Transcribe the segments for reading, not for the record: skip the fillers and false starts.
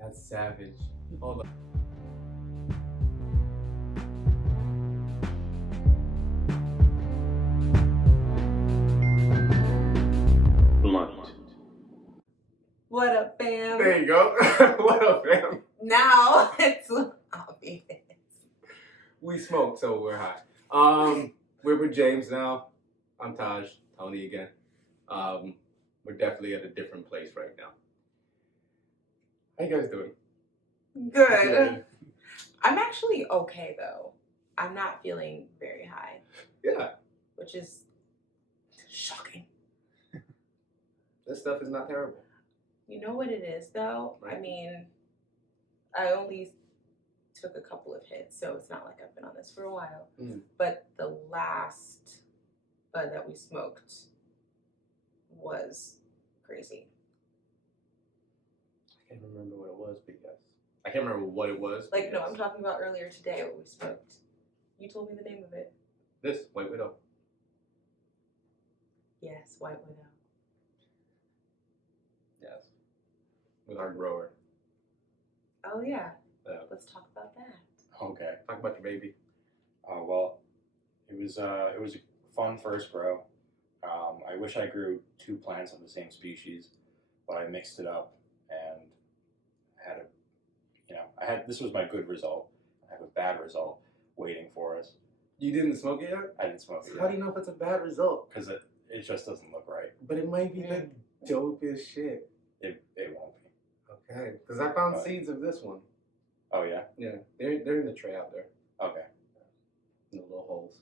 That's savage. Hold on. Blunt. What up, fam? There you go. What up, fam? Now it's obvious. We smoke, so we're high. We're with James now. I'm Taj, Tony again. We're definitely at a different place right now. How you guys doing? Good. I'm actually okay though. I'm not feeling very high, Yeah. which is shocking. This stuff is not terrible. You know what it is though? Right. I mean, I only took a couple of hits, so it's not like I've been on this for a while. But the last bud that we smoked was crazy. I can't remember what it was, but yes. I can't remember what it was. Like, no, I'm talking about earlier today what we smoked. You told me the name of it. This, White Widow. Yes, White Widow. Yes. With our grower. Oh, yeah. Yeah. Let's talk about that. Okay. Talk about your baby. Well, it was a fun first grow. I wish I grew two plants of the same species, but I mixed it up and this was my good result. I have a bad result waiting for us. You didn't smoke it yet? I didn't smoke it How do you know if it's a bad result? because it just doesn't look right. But it might be the dopest shit. It won't be. Okay. Because I found seeds of this one. Oh yeah. Yeah. They're in the tray out there. Okay. In the little holes.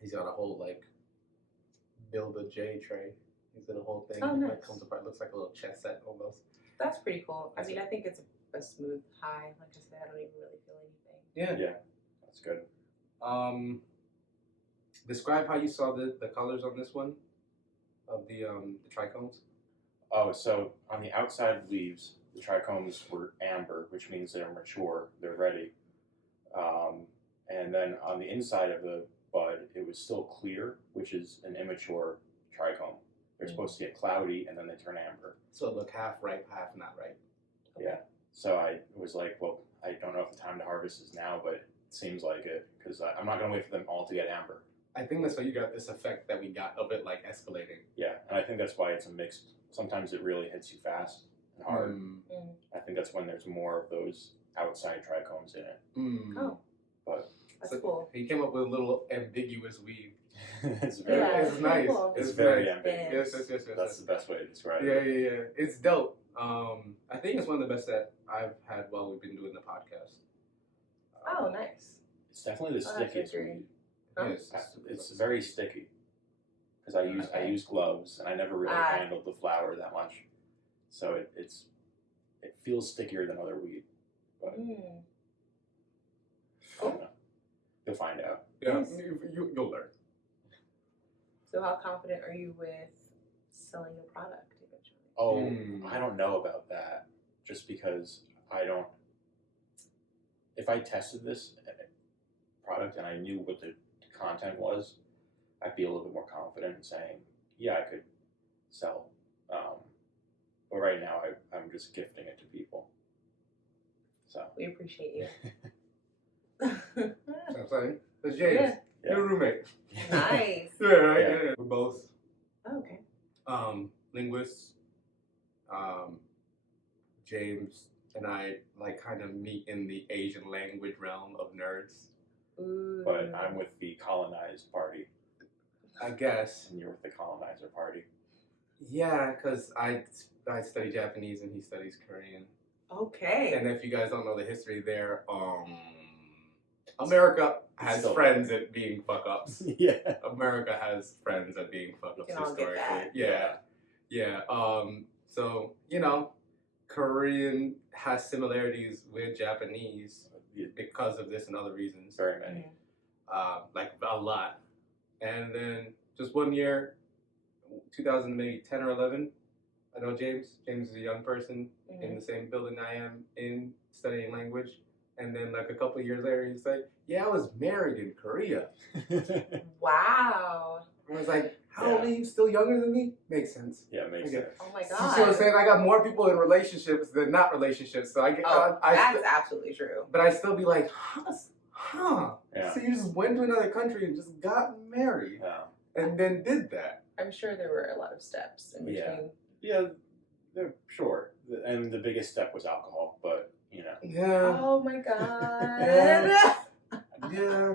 He's got a whole, like, build a J tray. He's got a whole thing. Oh, nice. That comes apart. Looks like a little chess set almost. That's pretty cool. I mean, I think it's a smooth high. Like I said, I don't even really feel anything. Yeah. Yeah. That's good. Describe how you saw the colors on this one of the trichomes. Oh, so on the outside leaves, the trichomes were amber, which means they're mature, they're ready. And then on the inside of the bud, it was still clear, which is an immature trichome. They're supposed to get cloudy and then they turn amber. So it look half ripe, half not ripe. Yeah. So I was like, well, I don't know if the time to harvest is now, but it seems like it because I'm not going to wait for them all to get amber. I think that's why you got this effect that we got of it like escalating. Yeah, and I think that's why it's a mixed. Sometimes it really hits you fast and hard. I think that's when there's more of those outside trichomes in it. Oh. But that's cool. He came up with a little ambiguous weave. it's very, it's nice. Cool. It's very nice. ambiguous. Yes. That's the best way to describe Yeah. it. It's dope. I think it's one of the best that I've had while we've been doing the podcast. Oh, nice. It's definitely the stickiest weed. Huh? It's very sticky because I use gloves and I never really handled the flower that much, so it feels stickier than other weed. But I don't know. You'll find out. Yeah, Nice. you'll learn. So how confident are you with selling the product eventually? Oh, I don't know about that. Just because I don't. If I tested this product and I knew what the content was, I'd be a little bit more confident in saying, yeah, I could sell. But right now, I'm just gifting it to people. So We appreciate you. I'm saying. That's James. Yeah. Your roommate. Nice. Yeah, right? Yeah. Yeah. We're both Oh, okay. linguists. James and I like kind of meet in the Asian language realm of nerds. Ooh. But I'm with the colonized party, I guess. and you're with the colonizer party. Yeah, because I study Japanese and he studies Korean. Okay. And if you guys don't know the history there, America has Still friends at being fuck ups. Yeah. America has friends at being fuck ups We can all get historically. that. Yeah. So, Korean has similarities with Japanese because of this and other reasons. Very many. Like a lot. And then just one year, 2010 or 11, I know James. James is a young person in the same building I am in studying language. And then like a couple of years later, he's like, yeah, I was married in Korea. Wow. I was like, how Yeah. old are you? Still younger than me? Makes sense. Yeah, it makes Okay. sense. Oh my You god. see what I'm saying? I got more people in relationships than not relationships. So I get, That's absolutely true. but I still be like, huh? Yeah. So you just went to another country and just got married, and then did that? I'm sure there were a lot of steps in between. Yeah, sure. And the biggest step was alcohol, but you know. Yeah. Oh my god. Yeah. Yeah.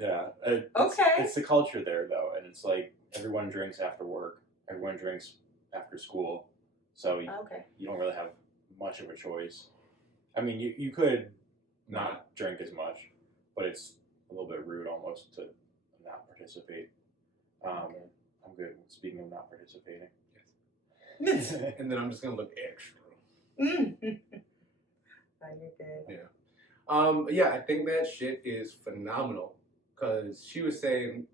Yeah. Okay. It's the culture there, though, and it's like everyone drinks after work, everyone drinks after school, so you don't really have much of a choice. I mean, you could not drink as much, but it's a little bit rude almost to not participate. I'm good. Speaking of not participating. Yes. And then I'm just gonna look extra. Oh, you're good. Yeah. Yeah, I think that shit is phenomenal. Cause she was saying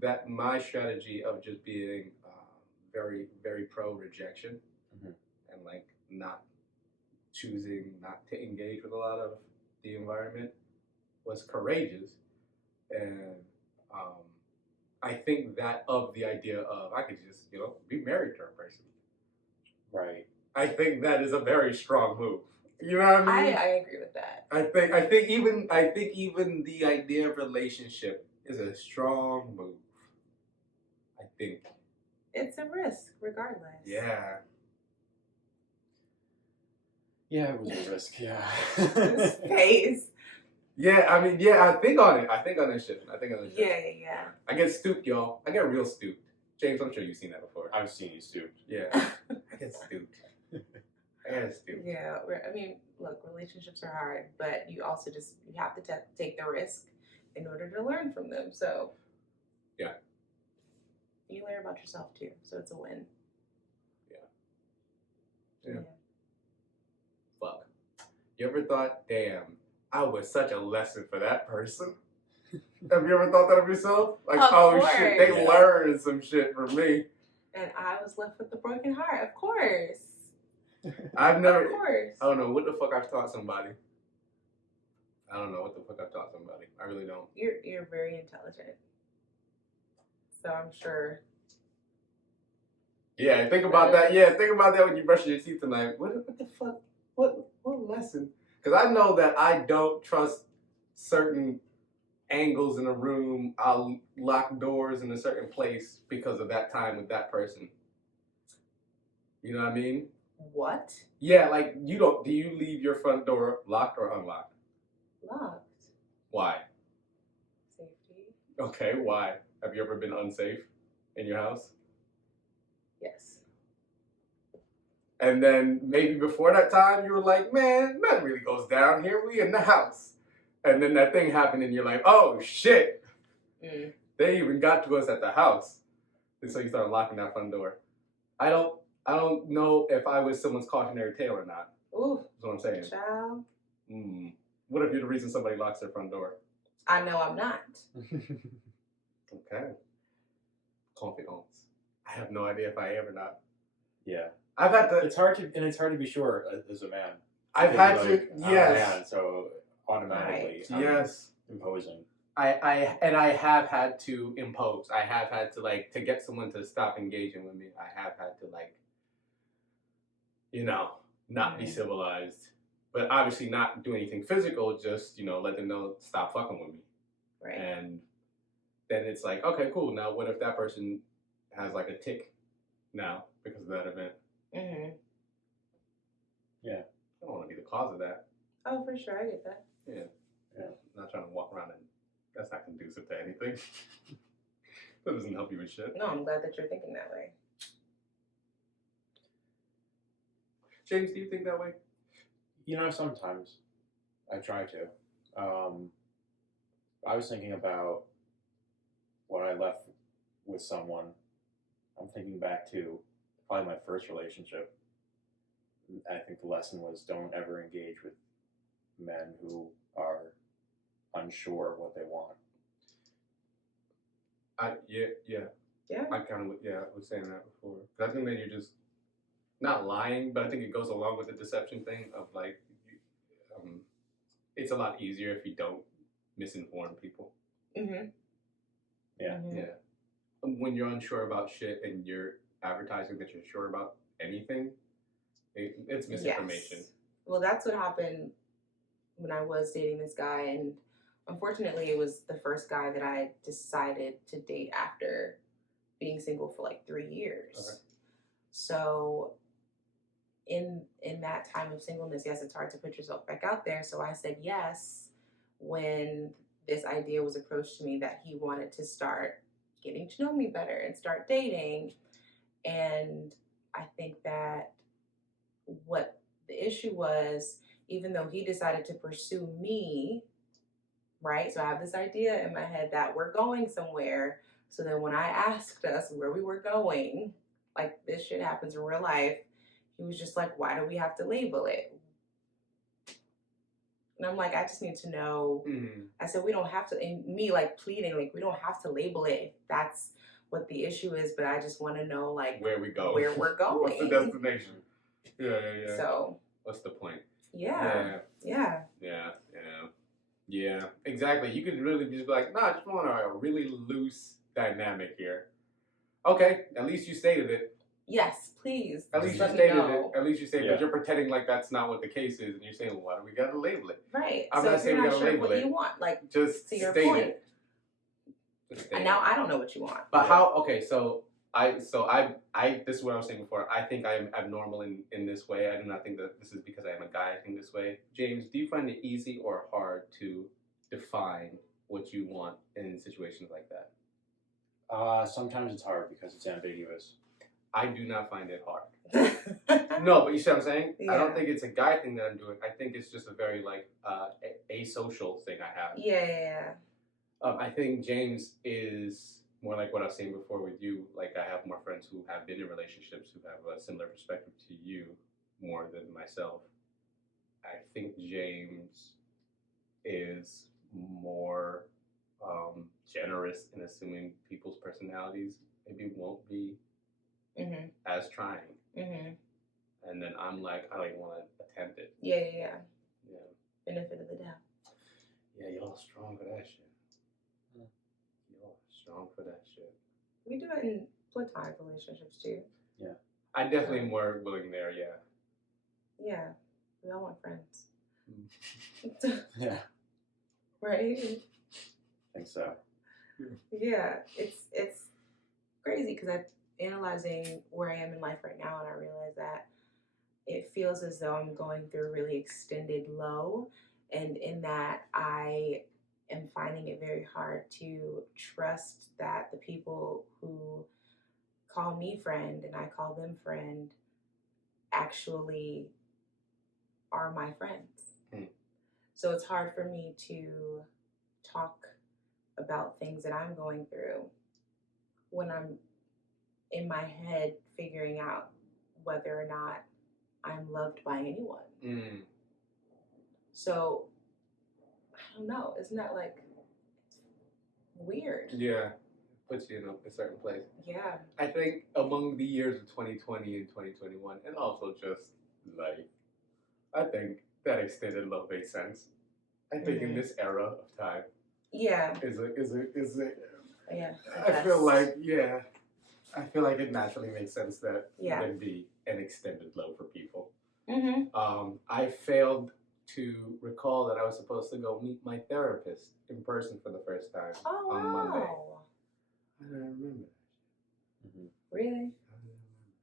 that my strategy of just being very, very pro rejection and like not choosing not to engage with a lot of the environment was courageous. And I think that of the idea of I could just, be married to a person. Right. I think that is a very strong move. You know what I mean? I agree with that. I think even the idea of relationship is a strong move. I think. It's a risk, regardless. Yeah. Yeah, it was a risk. Yeah. His face. Yeah, I mean, I think on it. I think on this shit. Yeah. I get stooped, y'all. I get real stooped. James, I'm sure you've seen that before. I've seen you stooped. Yeah. I get stooped. Yeah, I mean, look, relationships are hard, but you also you have to take the risk in order to learn from them. So, yeah, you learn about yourself too. So it's a win. Yeah. Fuck. You ever thought, damn, I was such a lesson for that person? Have you ever thought that of yourself? Like, Of shit, they course. learned some shit from me. And I was left with a broken heart, of course. I've never. Of course. I don't know what the fuck I've taught somebody. I don't know what the fuck I've taught somebody. I really don't. You're very intelligent. So I'm sure. Yeah, think about that. Yeah, think about that when you brush your teeth tonight. What the fuck? What lesson? Because I know that I don't trust certain angles in a room. I'll lock doors in a certain place because of that time with that person. You know what I mean? What? Yeah, like do you leave your front door locked or unlocked? Locked. Why? Safety. Okay, why? Have you ever been unsafe in your house? Yes. And then maybe before that time you were like, man, nothing really goes down here. We in the house. And then that thing happened and you're like, oh shit. They even got to us at the house. And so you started locking that front door. I don't know if I was someone's cautionary tale or not. Ooh. That's what I'm saying. Child. What if you're the reason somebody locks their front door? I know I'm not. Okay. Confidence. I have no idea if I am or not. Yeah. I've had to. It's hard to be sure as a man. I've had Like, to. I'm a Yes. man, so automatically. Right. Yes. Imposing. I have had to impose. I have had to to get someone to stop engaging with me. I have had to not be civilized, but obviously not do anything physical. Just let them know stop fucking with me. Right. And then it's like, okay, cool. Now what if that person has a tick now because of that event? Yeah. I don't want to be the cause of that. Oh, for sure, I get that. Yeah. I'm not trying to walk around and that's not conducive to anything. That doesn't help you with shit. No, I'm glad that you're thinking that way. James, do you think that way? Sometimes I try to. I was thinking about when I left with someone. I'm thinking back to probably my first relationship. I think the lesson was don't ever engage with men who are unsure of what they want. Yeah. I kind of was saying that before. But I think that you're just not lying, but I think it goes along with the deception thing of it's a lot easier if you don't misinform people. Yeah. Mhm. Yeah. When you're unsure about shit and you're advertising that you're sure about anything, it's misinformation. Yes. Well, that's what happened when I was dating this guy, and unfortunately, it was the first guy that I decided to date after being single for like 3 years. Okay. So in that time of singleness, yes, it's hard to put yourself back out there. So I said yes when this idea was approached to me that he wanted to start getting to know me better and start dating. And I think that what the issue was, even though he decided to pursue me, right? So I have this idea in my head that we're going somewhere. So then when I asked us where we were going, like this shit happens in real life, he was just like, why do we have to label it? And I'm like, I just need to know. Mm-hmm. I said, we don't have to, and me like pleading, like, we don't have to label it if that's what the issue is, but I just want to know, like, Where we go. where we're going. What's the destination? Yeah. So. What's the point? Yeah. Yeah, exactly. You could really just be like, nah, I just want a really loose dynamic here. Okay, at least you stated it. Yes, please. At least you let me stated know. it. At least you stated it. Yeah. But you're pretending like that's not what the case is, and you're saying, well, why do we gotta label it? Right. I'm so not if saying you're we not gotta sure label what it. you want, like, Just to your state point. it. Just state And it. now I don't know what you want. But how? Okay, so I this is what I was saying before. I think I am abnormal in this way. I do not think that this is because I am a guy. I think this way. James, do you find it easy or hard to define what you want in situations like that? Sometimes it's hard because it's ambiguous. I do not find it hard. No, but you see what I'm saying? Yeah. I don't think it's a guy thing that I'm doing. I think it's just a very like asocial thing I have. Yeah. I think James is more like what I was saying before with you. Like I have more friends who have been in relationships who have a similar perspective to you more than myself. I think James is more generous in assuming people's personalities maybe won't be as trying. And then I'm like, I don't even want to attempt it. Yeah. Benefit of the doubt. Yeah, y'all strong for that shit. Y'all strong for that shit. We do it in platonic relationships too. Yeah. I definitely am more willing there, yeah. Yeah. We all want friends. Yeah. Right? I think so. Yeah. It's crazy because I'm analyzing where I am in life right now, and I realize that it feels as though I'm going through a really extended low, and in that I am finding it very hard to trust that the people who call me friend and I call them friend actually are my friends. So it's hard for me to talk about things that I'm going through when I'm in my head figuring out whether or not I'm loved by anyone. So I don't know. Isn't that like weird? Yeah. Puts you in a certain place. Yeah. I think among the years of 2020 and 2021, and also just life, I think that extended love makes sense. I think in this era of time, yeah, is a yeah. I feel like it naturally makes sense that Yeah. there'd be an extended love for people. Mm-hmm. I failed to recall that I was supposed to go meet my therapist in person for the first time Oh, on Monday. wow. I don't remember. Really?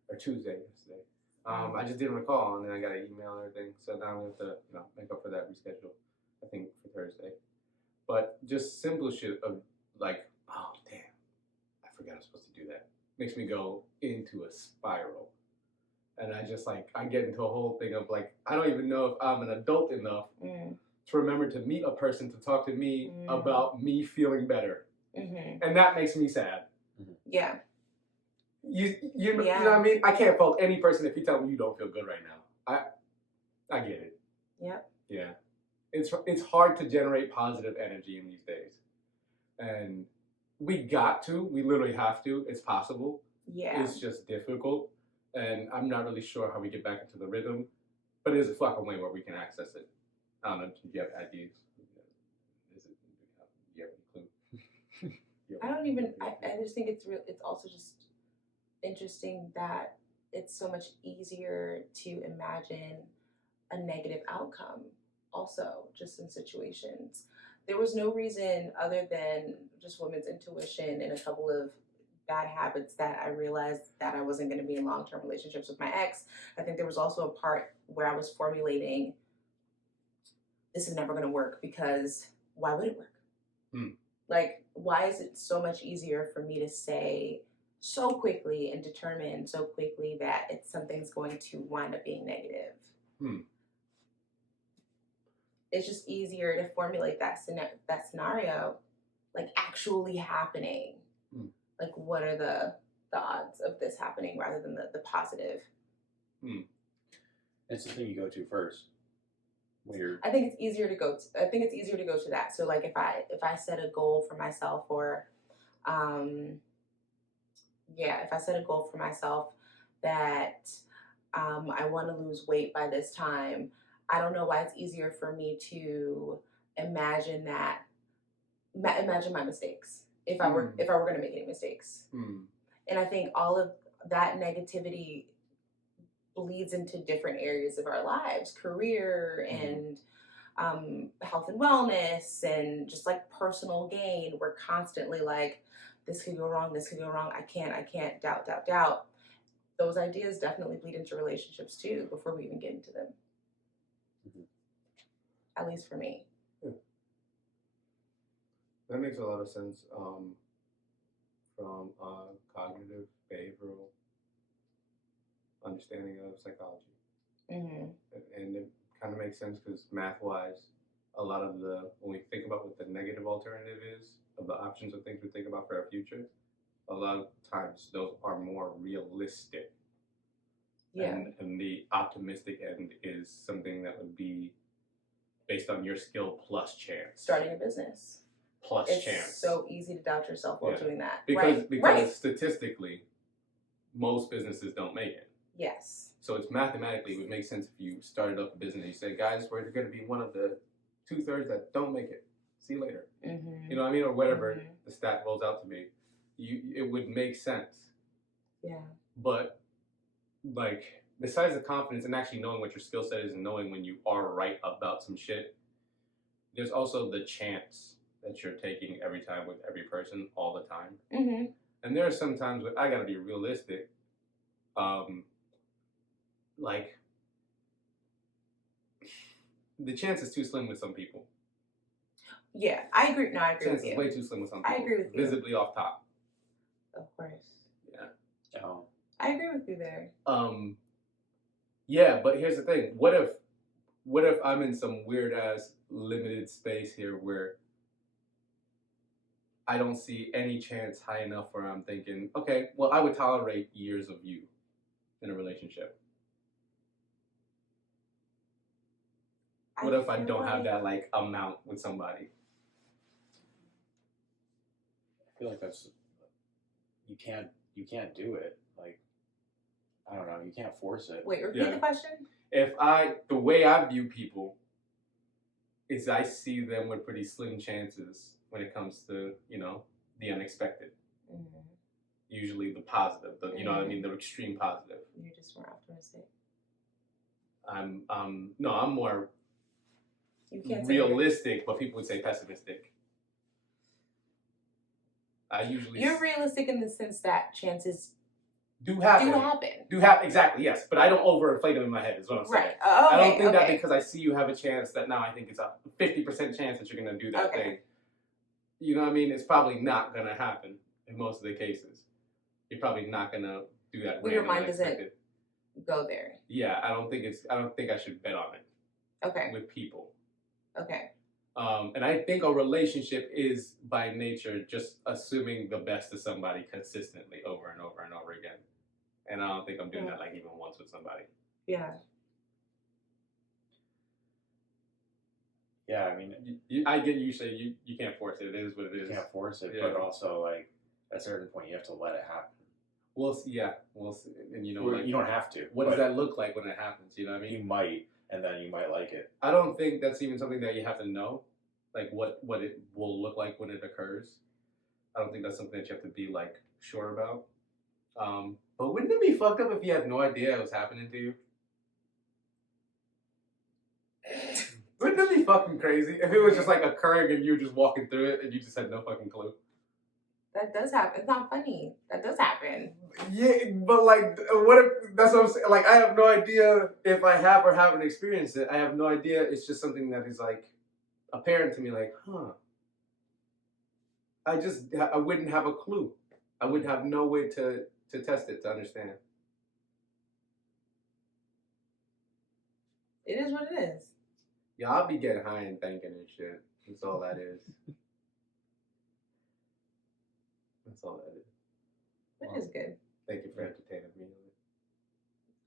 Or Tuesday, yesterday. I just didn't recall, and then I got an email and everything. So now we have to, make up for that reschedule. I think for Thursday. But just simple shit of like, oh damn, I forgot I was supposed to do that. Makes me go into a spiral, and I just I get into a whole thing of like, I don't even know if I'm an adult enough to remember to meet a person to talk to me about me feeling better, and that makes me sad. Yeah. You know what I mean? I can't fault any person if you tell me you don't feel good right now. I get it. Yep. Yeah. It's hard to generate positive energy in these days. And we literally have to. It's possible. Yeah. It's just difficult. And I'm not really sure how we get back into the rhythm. But there's a fucking way where we can access it. I don't know. Do you have ideas? Do you have any clue? I don't even. I just think it's real. It's also just interesting that it's so much easier to imagine a negative outcome. Also, just in situations, there was no reason other than just women's intuition and a couple of bad habits that I realized that I wasn't going to be in long-term relationships with my ex. I think there was also a part where I was formulating, this is never going to work because why would it work? Like, why is it so much easier for me to say so quickly and determine so quickly that it's something's going to wind up being negative? It's just easier to formulate that scenario, like actually happening. Like, what are the odds of this happening rather than the positive? It's the thing you go to first. I think it's easier to go to that. So like if I set a goal for myself, or if I set a goal for myself that I want to lose weight by this time, I don't know why it's easier for me to imagine my mistakes if I were going to make any mistakes. And I think all of that negativity bleeds into different areas of our lives, career and health and wellness, and just like personal gain. We're constantly like, this could go wrong, I can't, doubt. Those ideas definitely bleed into relationships too before we even get into them. At least for me. Yeah. That makes a lot of sense from cognitive, behavioral understanding of psychology. And it kind of makes sense because math-wise, a lot of when we think about what the negative alternative is, of the options of things we think about for our future, a lot of times those are more realistic. Yeah. And the optimistic end is something that would be based on your skill plus chance. Starting a business. Plus it's chance. It's so easy to doubt yourself while doing that. Because statistically, most businesses don't make it. Yes. So it's mathematically, it would make sense if you started up a business and you said, guys, we're going to be one of the 2/3 that don't make it. See you later. You know what I mean? Or whatever the stat rolls out to be. It would make sense. Yeah. But, like, besides the confidence and actually knowing what your skill set is and knowing when you are right about some shit, there's also the chance that you're taking every time with every person all the time. And there are some times where I got to be realistic. Like, the chance is too slim with some people. Yeah, I agree. No, I agree with you. It's way too slim with some people. I agree with you. Visibly off top. Of course. Yeah. I agree with you there. Yeah, but here's the thing. What if I'm in some weird ass limited space here where I don't see any chance high enough where I'm thinking, okay, well, I would tolerate years of you in a relationship. What if I don't have that like amount with somebody? I feel like that's you can't do it. Like, I don't know, you can't force it. Wait, repeat the question? The way I view people is I see them with pretty slim chances when it comes to, the unexpected. Usually the positive, you know what I mean, the extreme positive. You're just more optimistic. I'm more realistic, but people would say pessimistic. You're realistic in the sense that chances do happen. Exactly, yes. But I don't overinflate them in my head, is what I'm saying. Right. I don't think that because I see you have a chance that now I think it's a 50% chance that you're going to do that thing. You know what I mean? It's probably not going to happen in most of the cases. You're probably not going to do that. Well, your mind doesn't go there. Yeah, I don't think I should bet on it. Okay. With people. Okay. And I think a relationship is by nature just assuming the best of somebody consistently over and over and over again. And I don't think I'm doing that like even once with somebody. Yeah. Yeah, I mean, I get you say you can't force it. It is what it is. You can't force it, but also like at a certain point you have to let it happen. We'll see. And you don't have to. What does that look like when it happens? You know what I mean? You might, and then you might like it. I don't think that's even something that you have to know, like what it will look like when it occurs. I don't think that's something that you have to be like sure about. But wouldn't it be fucked up if you had no idea it was happening to you? Wouldn't it be fucking crazy if it was just like occurring and you were just walking through it and you just had no fucking clue? That does happen. It's not funny. That does happen. Yeah, but like, what if that's what I'm saying? Like, I have no idea if I have or haven't experienced it. I have no idea. It's just something that is like apparent to me. Like, huh? I wouldn't have a clue. I would have no way to test it to understand. It is what it is. Yeah, I'll be getting high and thinking and shit. That's all that is. That's all that is. Which is good. Thank you for entertaining me.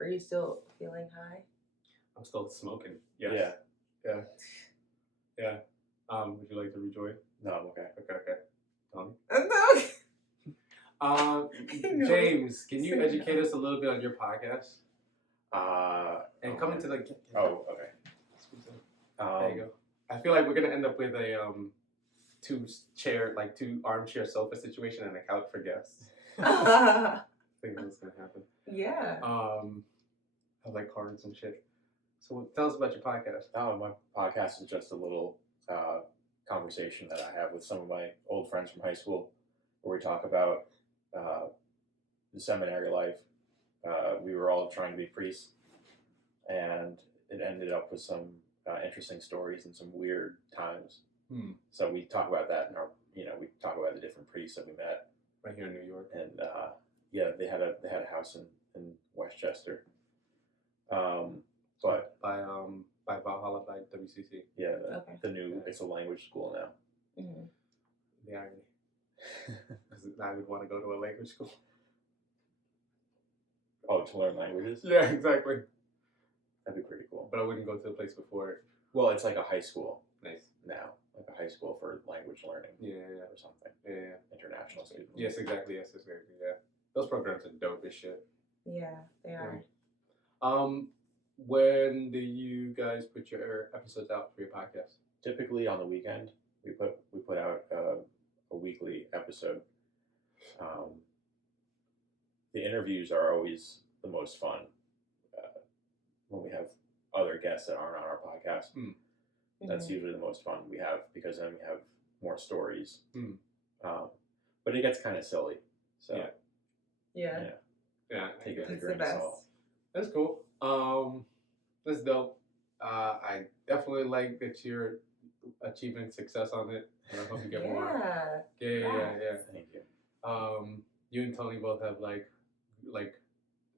Are you still feeling high? I'm still smoking. Yes. Yeah. Would you like to rejoin? No, I'm okay. Okay. Tommy? James, can you educate us a little bit on your podcast? And come into the... Oh, okay. There you go. I feel like we're gonna end up with a two armchair sofa situation and a couch for guests. I think that's gonna happen. Yeah. I like cards and shit. So tell us about your podcast. Oh, my podcast is just a little conversation that I have with some of my old friends from high school, where we talk about the seminary life. We were all trying to be priests, and it ended up with some interesting stories and some weird times. So we talk about that in our, we talk about the different priests that we met Right here in New York. and yeah, they had a house in Westchester. But by Valhalla by WCC. yeah, Okay. the new, it's a language school now. Mm-hmm. The irony. Because I would want to go to a language school. Oh, to learn languages? Yeah, exactly. That'd be pretty cool. But I wouldn't go to a place before it. Well, it's like a high school Nice. now, like a high school for language learning Yeah. or something. Yeah. International students. Yes, exactly. Yes, exactly. Yeah. Those programs are dope as shit. Yeah, they are. When do you guys put your episodes out for your podcast? Typically on the weekend, we put out a weekly episode. The interviews are always the most fun when we have other guests that aren't on our podcast. That's usually the most fun we have, because then we have more stories. But it gets kind of silly. So Yeah. take it with a It's the grain of best. salt. That's cool. That's dope. I definitely like that you're achieving success on it, and I hope you get more. Yeah. Thank you. You and Tony both have like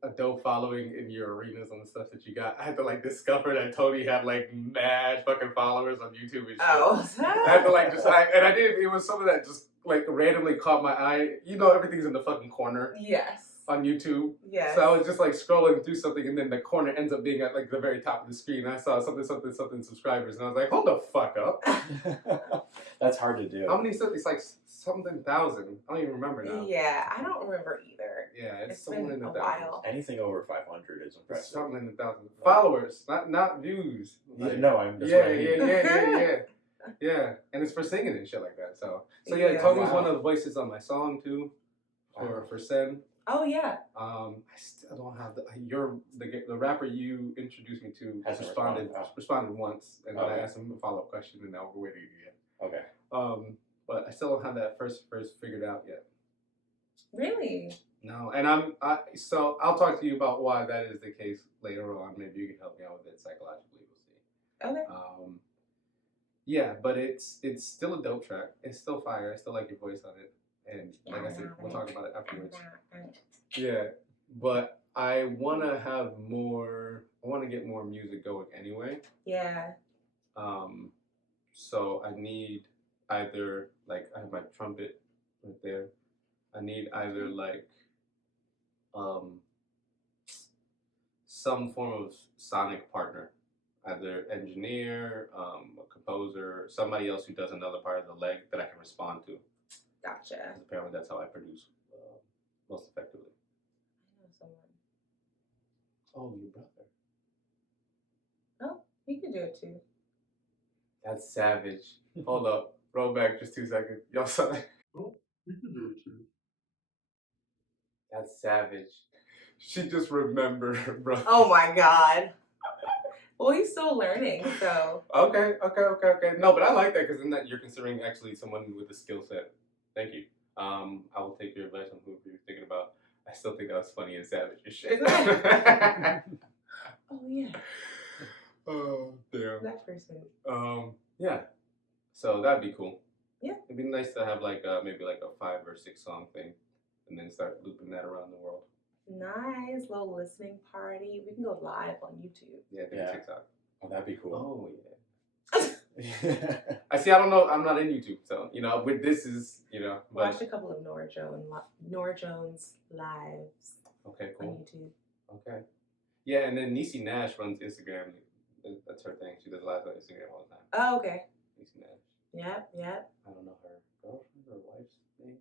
a dope following in your arenas and the stuff that you got. I had to like discover that Tony had like mad fucking followers on YouTube and shit. Oh. I had to like I didn't. It was something that just like randomly caught my eye. Everything's in the fucking corner Yes. on YouTube. Yes. So I was just like scrolling through something, and then the corner ends up being at like the very top of the screen. I saw something subscribers, and I was like, hold the fuck up. That's hard to do. How many? It's like something thousand. I don't even remember now. Yeah, I don't remember either. Yeah, it's It's something been in the a thousands. while. Anything over 500 is It's impressive. something in the thousands. Followers, not views. Yeah, no, I'm just Yeah. And it's for singing and shit like that. So yeah, Yeah. Tony's Wow. one of the voices on my song too, for Sen. Oh yeah. I still don't have the rapper you introduced me to Hasn't responded once, and then I Okay. asked him a follow-up question, and now we're waiting again. Okay. But I still don't have that first figured out yet. Really? No, and so I'll talk to you about why that is the case later on. Maybe you can help me out with it psychologically. We'll see. Okay. Yeah, but it's still a dope track. It's still fire. I still like your voice on it, and like I said, we'll talk about it afterwards. Yeah, but I want to have more. I want to get more music going anyway. Yeah. So I need either like I have my trumpet right there. I need either like some form of sonic partner, either engineer, a composer, somebody else who does another part of the leg that I can respond to. Gotcha. 'Cause apparently that's how I produce most effectively. I know someone. Oh, your brother. Oh, he could do it too. That's savage. Hold up. Roll back just 2 seconds. Y'all saw that? You can do it too. That's savage. She just remembered, bro. Oh my god. Well, he's still learning, so. Okay. No, but I like that because then that you're considering actually someone with a skill set. Thank you. I will take your advice on who you're thinking about. I still think that was funny and savage as shit. Oh yeah. Oh damn. That person. Yeah. So that'd be cool. Yeah. It'd be nice to have like maybe like a 5 or 6 song thing, and then start looping that around the world. Nice little listening party. We can go live on YouTube. Yeah, Yeah. TikTok. Oh, that'd be cool. Oh yeah. I see. I don't know. I'm not in YouTube, so with this is But, Watched a couple of Nora Jones lives okay, on cool. YouTube. Okay. Yeah, and then Niecy Nash runs Instagram. That's her thing. She does lives on Instagram all the time. Oh, okay. Niecy Nash. Yep. I don't know her girlfriend or wife's name.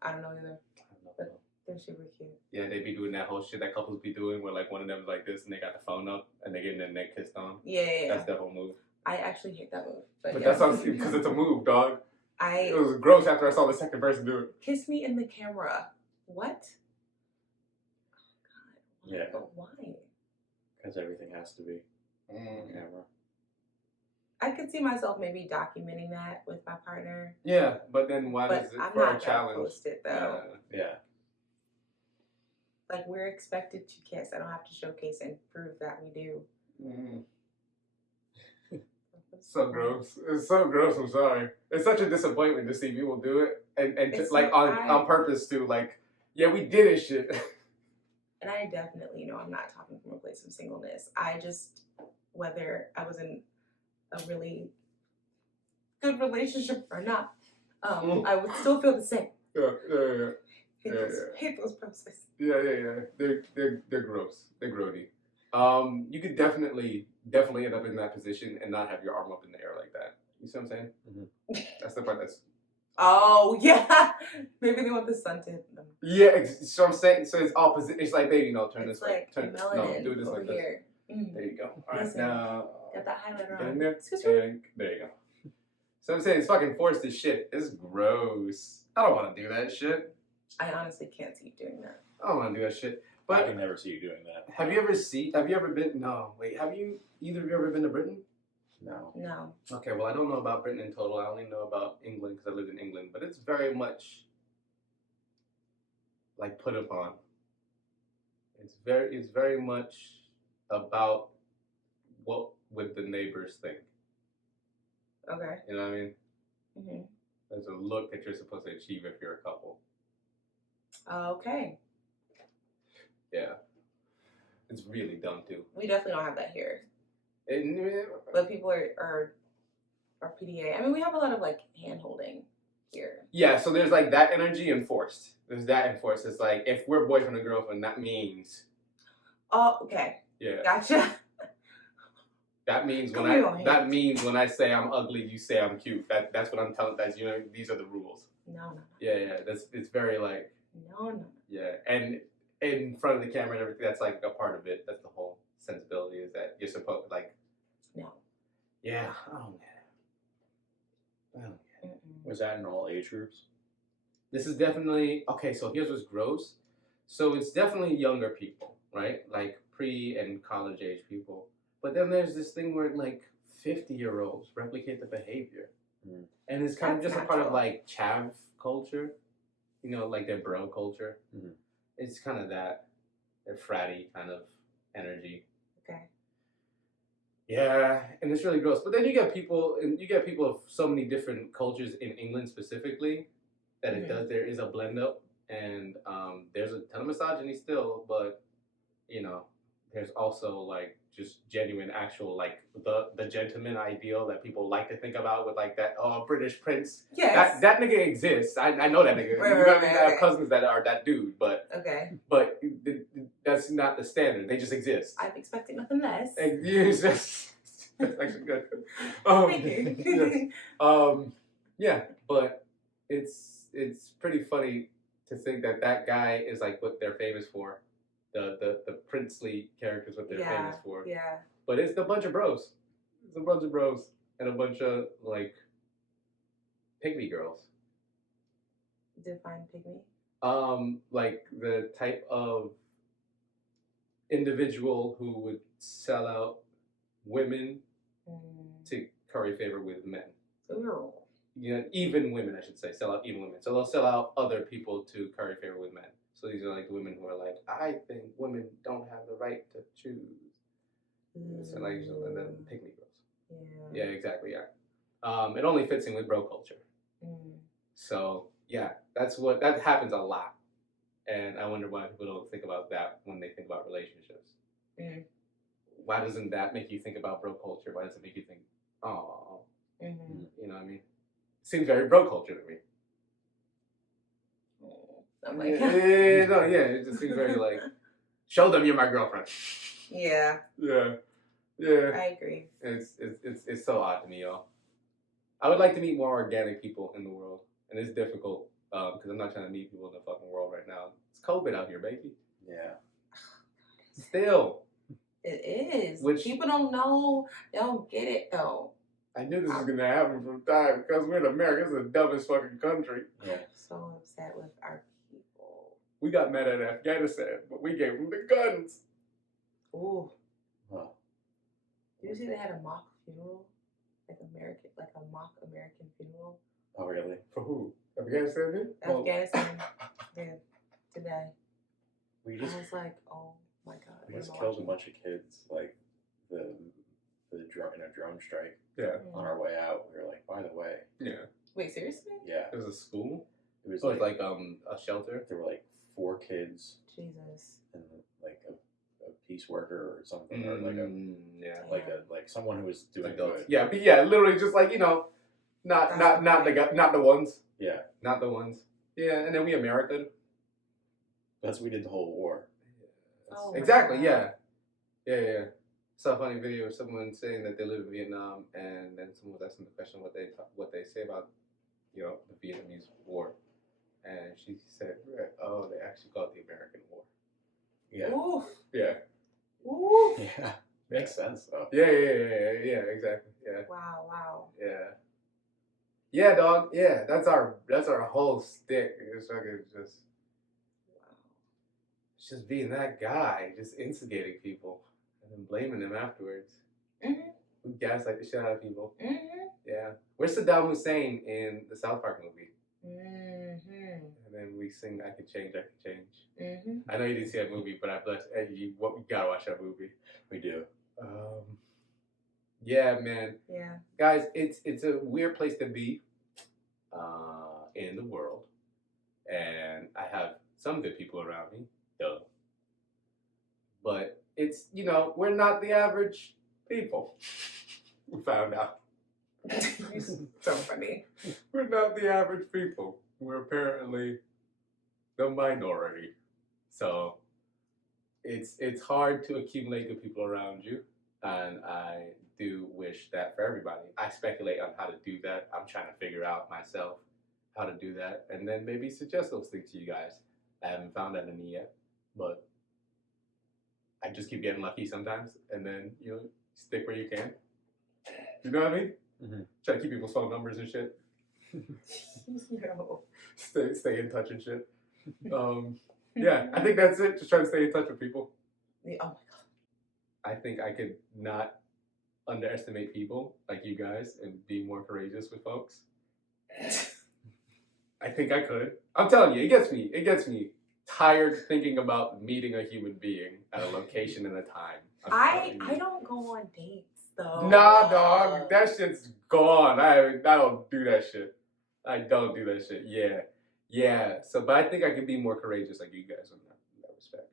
I don't know either. I don't know. But they're super cute. Yeah, they be doing that whole shit that couples be doing, where like one of them's like this and they got the phone up and they getting their neck kissed on. Yeah. That's their whole move. I actually hate that move. But That sounds because it's a move, dog. It It was gross after I saw the second person do it. kiss me in the camera. What? Oh, God. Yeah. But why? Because everything has to be on camera. I could see myself maybe documenting that with my partner. Yeah, but then why But does it I'm for not a challenge? gonna post it though. Yeah. Like we're expected to kiss. I don't have to showcase and prove that we do. So gross. It's so gross. I'm sorry. It's such a disappointment to see people do it and It's just like like on purpose too. Like, yeah, we did it, shit. And I definitely, I'm not talking from a place of singleness. I just, whether I was in a really good relationship or not, I would still feel the same. Yeah. Hate those processes. Yeah. They're gross. They're grody. You could definitely end up in that position and not have your arm up in the air like that. You see what I'm saying? Mm-hmm. That's the part that's. Oh yeah, maybe they want the sun to hit them. Yeah, so I'm saying. So it's opposite. It's like they, turn It's this way. like melanin do this over like this. here. There you go. All right, Listen, now. Got that highlighter Get in on. there. Excuse me. And there you go. So I'm saying it's fucking forced as shit. It's gross. I don't want to do that shit. I honestly can't see you doing that. I don't want to do that shit. I But can never see you doing that. have you ever been? No, wait. Have you either of you ever been to Britain? No. No. Okay, well I don't know about Britain in total. I only know about England because I lived in England. But it's very much like put upon. It's very much about what would the neighbors think. Okay. You know what I mean? Mm-hmm. There's a look that you're supposed to achieve if you're a couple. Okay. Yeah. It's really dumb too. We definitely don't have that here. And, But people are PDA. I mean, we have a lot of like hand holding here. yeah, so there's like that energy and forced. There's that and forced. It's like if we're boyfriend and girlfriend, that means. Oh, okay. Yeah. Gotcha. That means Come when on, that means when I say I'm ugly, you say I'm cute. That's what I'm telling. That's these are the rules. No. Yeah. It's very like No. yeah, and in front of the camera and everything. That's like a part of it. That's the whole sensibility is that you're supposed like. No. Yeah, I don't get it. Mm-mm. Was that in all age groups? This is definitely okay. So here's what's gross. So it's definitely younger people, right? Like pre and college age people. But then there's this thing where like 50-year-olds replicate the behavior, and it's kind of That's just a part of natural. like chav culture, like their bro culture. Mm-hmm. It's kind of that, their fratty kind of energy. Okay. Yeah, and it's really gross. But then you get people of so many different cultures in England specifically that it does. There is a blend up, and there's a ton of misogyny still, but there's also like just genuine, actual like the gentleman ideal that people like to think about with like that British prince. Yes. That nigga exists. I know that nigga. Right, I have cousins that are that dude, but Okay. that's not the standard. They just exist. I'm expecting nothing less. And that's actually good. Thank you. Yes. Yeah, but it's pretty funny to think that guy is like what they're famous for. The princely characters, what they're famous for. Yeah. But it's a bunch of bros. It's a bunch of bros and a bunch of like pygmy girls. Define pygmy. Like the type of individual who would sell out women to curry favor with men. Ooh. You know, even women, I should say, sell out even women. So they'll sell out other people to curry favor with men. So these are like the women who are like, I think women don't have the right to choose. So like, and then pygmy girls. Yeah, exactly. Yeah. It only fits in with bro culture. So yeah, that happens a lot, and I wonder why people don't think about that when they think about relationships. Why doesn't that make you think about bro culture? Why does it make you think, oh, you know what I mean? Seems very bro culture to me. I'm like, it just seems very like, show them you're my girlfriend. Yeah. Yeah. I agree. It's so odd to me, y'all. I would like to meet more organic people in the world, and it's difficult because I'm not trying to meet people in the fucking world right now. It's COVID out here, baby. Yeah. Still. It is. People don't know. They don't get it though. I knew this was gonna happen from time because we're in America. It's the dumbest fucking country. Yeah. I'm so upset with our people. We got mad at Afghanistan, but we gave them the guns. Ooh. Huh. Did you see they had a mock funeral? Like a mock American funeral? Oh, really? For who? Afghanistan did? Afghanistan did today. We just I was like, oh my god. We just killed a bunch of kids, like in a drone strike. Yeah. On our way out, we were like, by the way. Yeah. Wait, seriously? Yeah. It was a school? It was like a shelter? There were like 4 kids. Jesus. And like a piece worker or something, or like like someone who was doing good. Yeah, but literally just like, not the ones. Yeah. Not the ones. Yeah, and then we American. We did the whole war. Oh, exactly. Yeah. Saw a funny video of someone saying that they live in Vietnam, and then someone was asking the question what they say about the Vietnamese War, and she said, "Oh, they actually call it the American War." Yeah. Oof. Yeah. Oof. Yeah. Makes sense though. Yeah. Exactly. Yeah. Wow. Yeah. Yeah, dog. Yeah, that's our whole stick. It's fucking just. It's just being that guy, just instigating people and then blaming them afterwards. We gaslight the shit out of people. Yeah. Where's Saddam Hussein in the South Park movie? And then we sing I Can Change, I Can Change. I know you didn't see that movie, but we gotta watch that movie. We do. Yeah, man. Yeah. Guys, it's a weird place to be in the world. And I have some good people around me. Duh. But it's, we're not the average people. We found out. So funny. We're not the average people. We're apparently the minority. So it's hard to accumulate good people around you. And I do wish that for everybody. I speculate on how to do that. I'm trying to figure out myself how to do that. And then maybe suggest those things to you guys. I haven't found that any yet. But I just keep getting lucky sometimes. And then, stick where you can. You know what I mean? Try to keep people's phone numbers and shit. Stay in touch and shit. Yeah, I think that's it. Just try to stay in touch with people. Oh my god. I think I could not underestimate people like you guys and be more courageous with folks. I think I could. I'm telling you, it gets me tired thinking about meeting a human being at a location and a time. I don't go on dates though. Nah, dog, that shit's gone. I don't do that shit. I don't do that shit. Yeah. So, but I think I could be more courageous like you guys in that respect.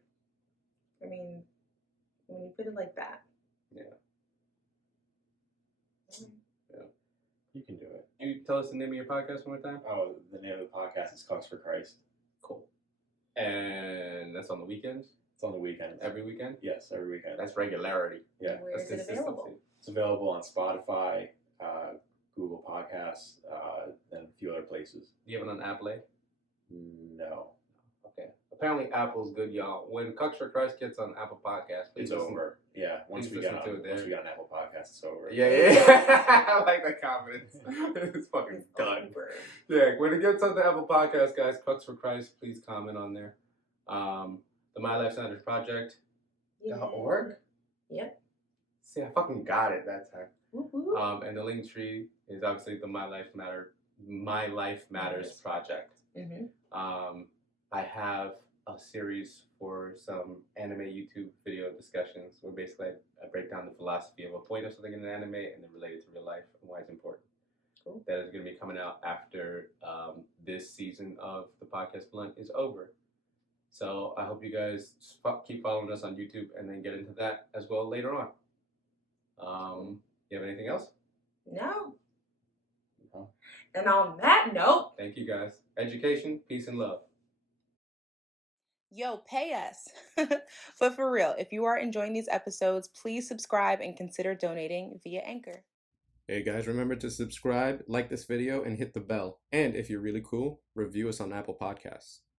I mean, when you put it like that. Yeah. You can do it. Can you tell us the name of your podcast one more time? Oh, the name of the podcast is Cooks for Christ. Cool. And that's on the weekends? It's on the weekends. Every weekend? Yes, every weekend. That's regularity. Yeah. Where is it available? It's available on Spotify, Google Podcasts, and a few other places. Do you have it on Apple? No. Okay. Apparently Apple's good, y'all. When Cooks for Christ gets on Apple Podcasts, It's over. Yeah. Once please we listen got to on, it once there. we got an Apple Podcast, it's over. Yeah. I like that confidence. It's fucking done. Over. Yeah, when it gets on the Apple Podcast, guys, Cuts for Christ, please comment on there. The My Life Matters Project. Yeah. .org? Yep. See, I fucking got it that time. Woo-hoo. And the link tree is obviously the My Life Matters Project. Mm-hmm. I have a series for some anime YouTube video discussions where basically I break down the philosophy of a point of something in an anime and then relate it to real life and why it's important. Cool. That is going to be coming out after this season of the Podcast Blunt is over. So I hope you guys keep following us on YouTube and then get into that as well later on. You have anything else? No. No. And on that note, Thank you guys. Education, peace, and love. Yo, pay us. But for real, if you are enjoying these episodes, please subscribe and consider donating via Anchor. Hey guys, remember to subscribe, like this video, and hit the bell. And if you're really cool, review us on Apple Podcasts.